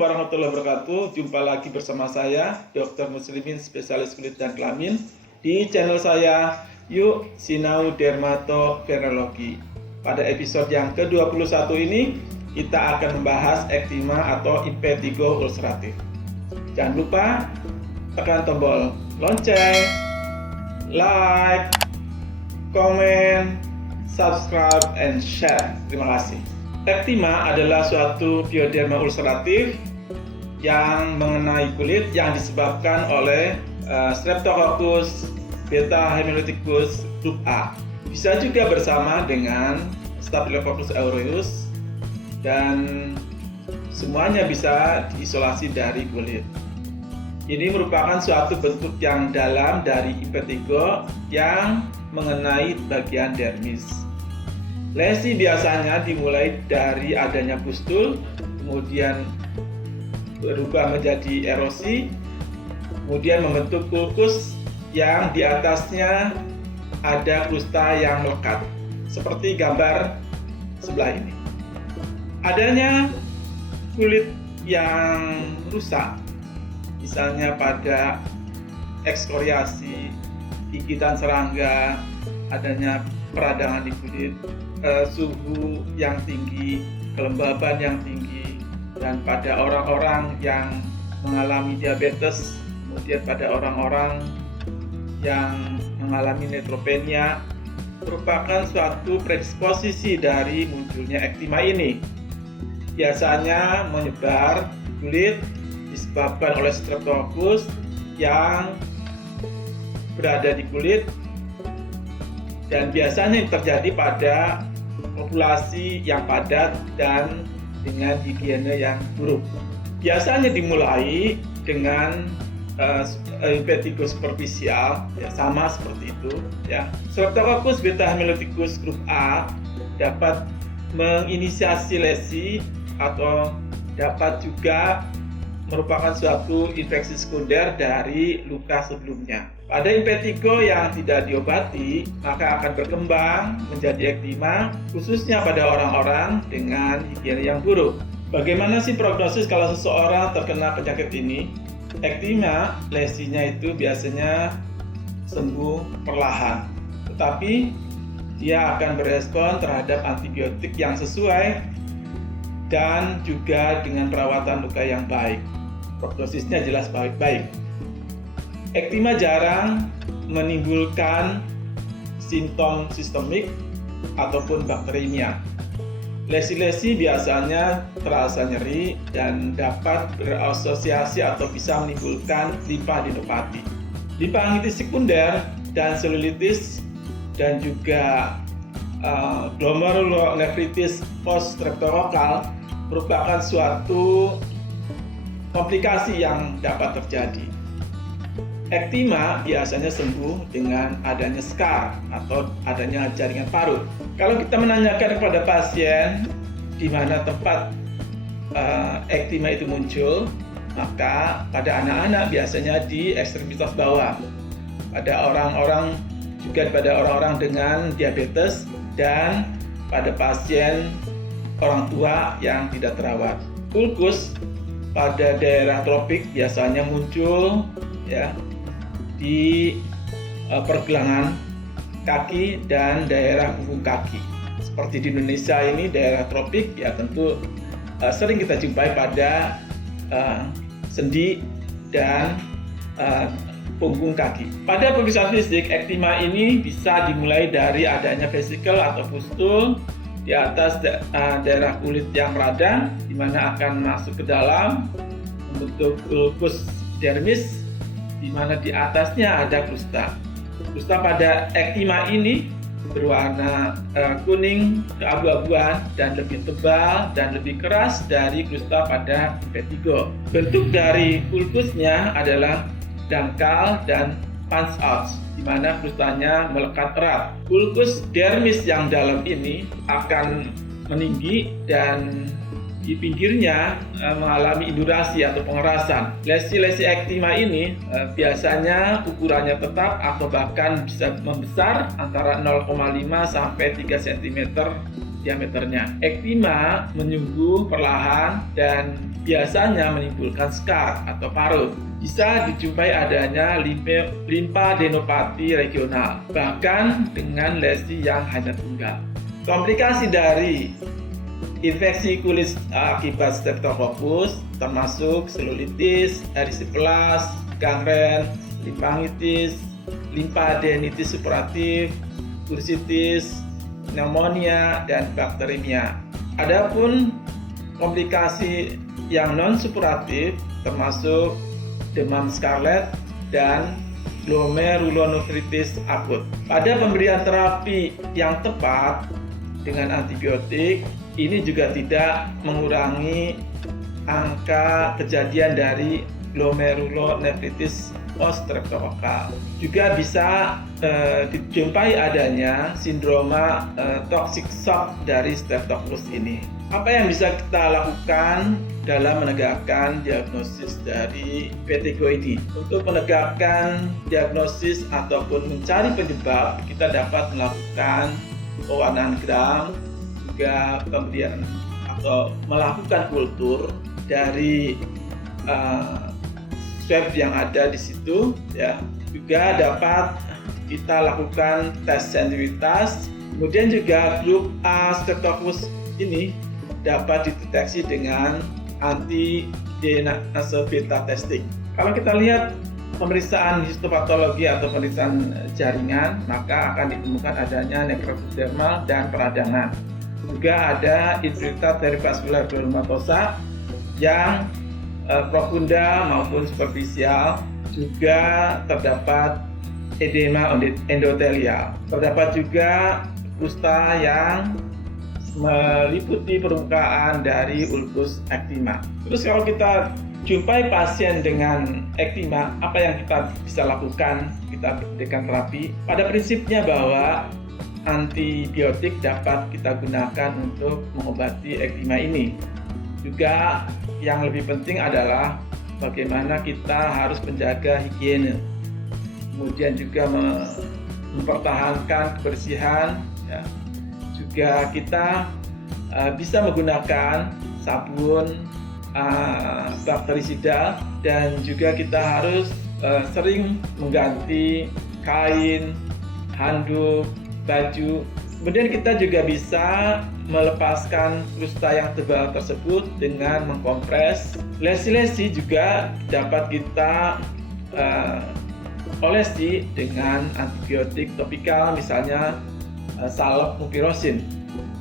warahmatullahi wabarakatuh. Jumpa lagi bersama saya, Dr. Muslimin, spesialis kulit dan kelamin, di channel saya, Yuk Sinau Dermatovenerologi. Pada episode yang ke-21 ini, kita akan membahas ektima atau impetigo ulceratif. Jangan lupa tekan tombol lonceng, like, komen, subscribe, and share. Terima kasih. Ektima adalah suatu pioderma ulceratif yang mengenai kulit yang disebabkan oleh Streptococcus beta hemolyticus grup A. Bisa juga bersama dengan Staphylococcus aureus dan semuanya bisa diisolasi dari kulit. Ini merupakan suatu bentuk yang dalam dari impetigo yang mengenai bagian dermis. Lesi biasanya dimulai dari adanya pustul, kemudian berubah menjadi erosi, kemudian membentuk ulkus yang di atasnya ada krusta yang melekat, seperti gambar sebelah ini. Adanya kulit yang rusak, misalnya pada ekskoriasi, gigitan serangga, adanya peradangan di kulit, suhu yang tinggi, kelembaban yang tinggi, dan pada orang-orang yang mengalami diabetes, kemudian pada orang-orang yang mengalami neutropenia, merupakan suatu predisposisi dari munculnya ektima ini. Biasanya menyebar kulit disebabkan oleh Streptococcus yang berada di kulit, dan biasanya terjadi pada populasi yang padat dan dengan higiene yang buruk. Biasanya dimulai dengan impetigo superficial, ya, sama seperti itu. Ya. Streptococcus beta hemolyticus grup A dapat menginisiasi lesi atau dapat juga merupakan suatu infeksi sekunder dari luka sebelumnya. Pada impetigo yang tidak diobati, maka akan berkembang menjadi ektima, khususnya pada orang-orang dengan higiene yang buruk. Bagaimana sih prognosis kalau seseorang terkena penyakit ini? Ektima, lesinya itu biasanya sembuh perlahan, tetapi dia akan berespon terhadap antibiotik yang sesuai dan juga dengan perawatan luka yang baik. Prognosisnya jelas baik-baik. Ektima jarang menimbulkan simptom sistemik ataupun bakterinya. Lesi-lesi biasanya terasa nyeri dan dapat berasosiasi atau bisa menimbulkan limfadenopati. Limfangitis sekunder dan selulitis dan juga glomerulonefritis post-streptokokal merupakan suatu komplikasi yang dapat terjadi. Ektima biasanya sembuh dengan adanya scar atau adanya jaringan parut. Kalau kita menanyakan kepada pasien di mana tempat ektima itu muncul, maka pada anak-anak biasanya di ekstremitas bawah. Pada orang-orang dengan diabetes dan pada pasien orang tua yang tidak terawat. Ulkus pada daerah tropik biasanya muncul ya di pergelangan kaki dan daerah punggung kaki. Seperti di Indonesia ini daerah tropik ya tentu sering kita jumpai pada sendi dan punggung kaki. Pada pemeriksaan fisik, ektima ini bisa dimulai dari adanya vesikel atau pustul di atas daerah kulit yang radang, di mana akan masuk ke dalam membentuk ulkus dermis, di mana di atasnya ada krusta. Krusta pada ektima ini berwarna kuning keabu-abuan dan lebih tebal dan lebih keras dari krusta pada impetigo. Bentuk dari ulkusnya adalah dangkal dan punch out, di mana krustanya melekat erat. Ulkus dermis yang dalam ini akan meninggi dan di pinggirnya mengalami indurasi atau pengerasan. Lesi-lesi ektima ini biasanya ukurannya tetap atau bahkan bisa membesar antara 0,5 sampai 3 cm diameternya. Ektima menyembuh perlahan dan biasanya menimbulkan skar atau parut. Bisa dijumpai adanya limfadenopati regional, bahkan dengan lesi yang hanya tunggal. Komplikasi dari infeksi kulit akibat Streptococcus termasuk selulitis, erisiplas, gangren, limfangitis, limfadenitis supuratif, bursitis, pneumonia, dan bakterimia. Adapun komplikasi yang non-supuratif termasuk demam scarlet dan glomerulonefritis akut. Pada pemberian terapi yang tepat dengan antibiotik, ini juga tidak mengurangi angka kejadian dari glomerulonefritis post-streptokokal. Juga bisa dijumpai adanya sindroma toxic shock dari Streptococcus ini. Apa yang bisa kita lakukan dalam menegakkan diagnosis dari Petegoides? Untuk menegakkan diagnosis ataupun mencari penyebab, kita dapat melakukan pewarnaan gram, juga pemberian atau melakukan kultur dari swab yang ada di situ, ya. Juga dapat kita lakukan tes sensitivitas. Kemudian juga grup A Streptococcus ini dapat dideteksi dengan anti-DNA beta testing. Kalau kita lihat pemeriksaan histopatologi atau pemeriksaan jaringan, maka akan ditemukan adanya nekrosis dermal dan peradangan. Juga ada infiltrat dari vaskular glomatosa yang profunda maupun superficial. Juga terdapat edema endotelial. Terdapat juga kusta yang meliputi permukaan dari ulkus ektima. Terus kalau kita jumpai pasien dengan ektima, apa yang kita bisa lakukan? Kita berikan terapi. Pada prinsipnya bahwa antibiotik dapat kita gunakan untuk mengobati ektima ini. Juga yang lebih penting adalah bagaimana kita harus menjaga higiene. Kemudian juga mempertahankan kebersihan, ya. Juga kita bisa menggunakan sabun bakterisida, dan juga kita harus sering mengganti kain, handuk, baju. Kemudian kita juga bisa melepaskan kusta yang tebal tersebut dengan mengkompres. Lesi-lesi juga dapat kita olesi dengan antibiotik topikal, misalnya salep mupirocin.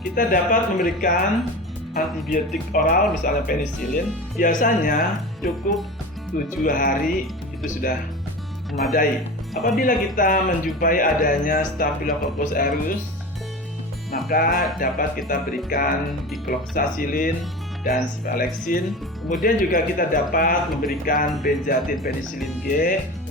Kita dapat memberikan antibiotik oral, misalnya penisilin. Biasanya cukup 7 hari itu sudah memadai. Apabila kita menjumpai adanya Staphylococcus aureus, maka dapat kita berikan dicloxacillin dan cephalexin. Kemudian juga kita dapat memberikan benzathine penicillin G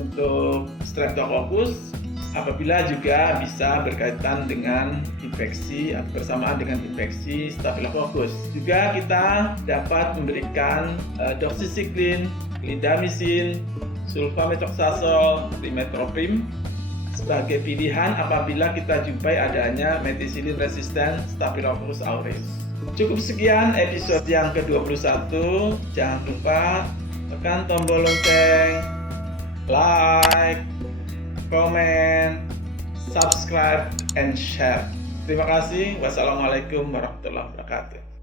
untuk Streptococcus apabila juga bisa berkaitan dengan infeksi atau bersamaan dengan infeksi Staphylococcus. Juga kita dapat memberikan doxycycline, clindamycin, sulfamethoxazole, trimethoprim sebagai pilihan apabila kita jumpai adanya methicillin resistant Staphylococcus aureus. Cukup sekian episode yang ke-21. Jangan lupa tekan tombol lonceng, like, comment, subscribe, and share. Terima kasih. Wassalamualaikum warahmatullahi wabarakatuh.